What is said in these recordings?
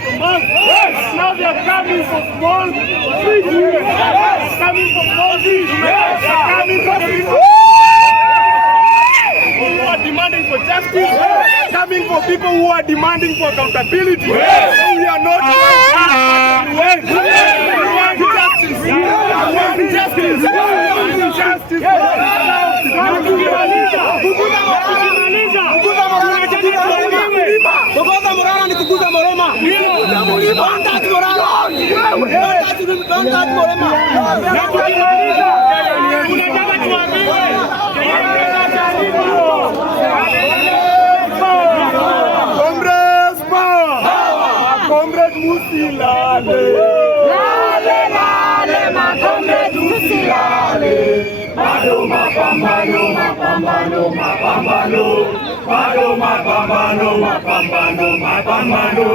Now they are coming for small fish. Coming for small fish. Coming for the people who are demanding for justice. Coming for people who are demanding for accountability. So we are not going to justice. We want justice. Kukuza Morana ni kukuza Moroma. Don't touch Morana. Don't touch Moroma. Unataka tuambiwe. Comrades power. Comrade Musilale. Lale lale ma comrade Musilale. Bado mapambano, mapambano, mapambano. Bado mapambano, mapambano, mapambano.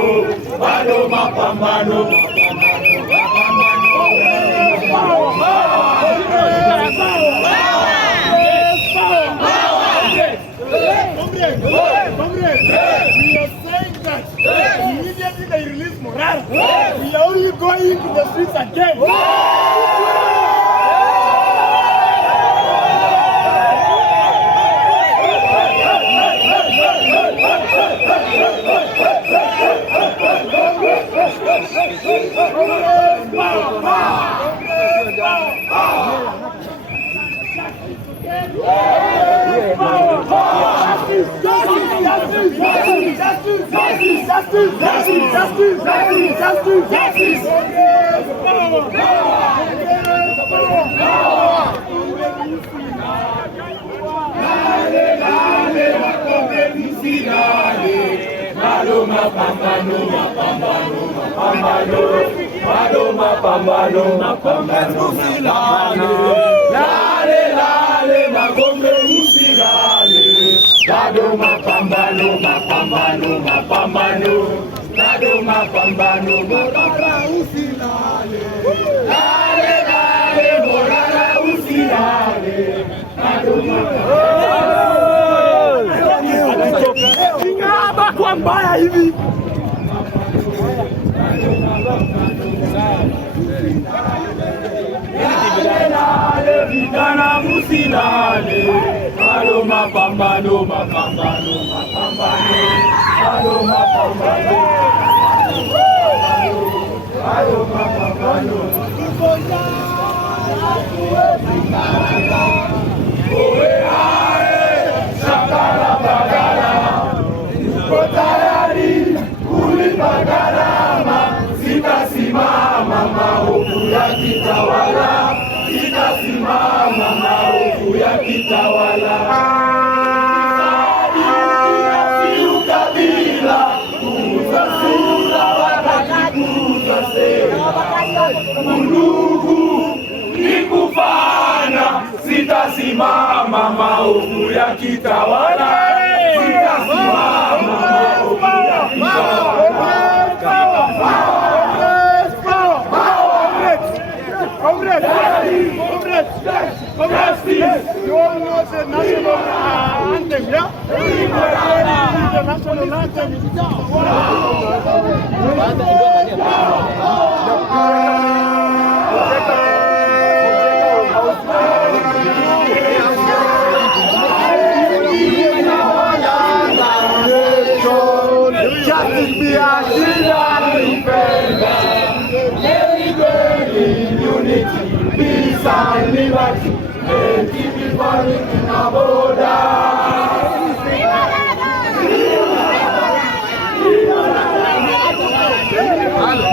Bado mapambano, We are saying that immediately they release Morana, we are only going to the streets again. Kwa mbaya hivi vijana musilale, bado mapambano, mapambano, mapambano, bado mapambano, bado mapambano. Oe ae, shakara bagara, uko tayari kulipa gharama, sitasimama maovu ya kitawala, sitasimama maovu ya kitawala. Ukabila, kuuza sura wakati kuuza sera, undugu ni kufana, sitasimama maovu ya kitawala, sitasimama maovu ya kitawala. You all know the national anthem, yeah? The national anthem is justice be our unity, peace and liberty. Let it be burning in our border. Hello.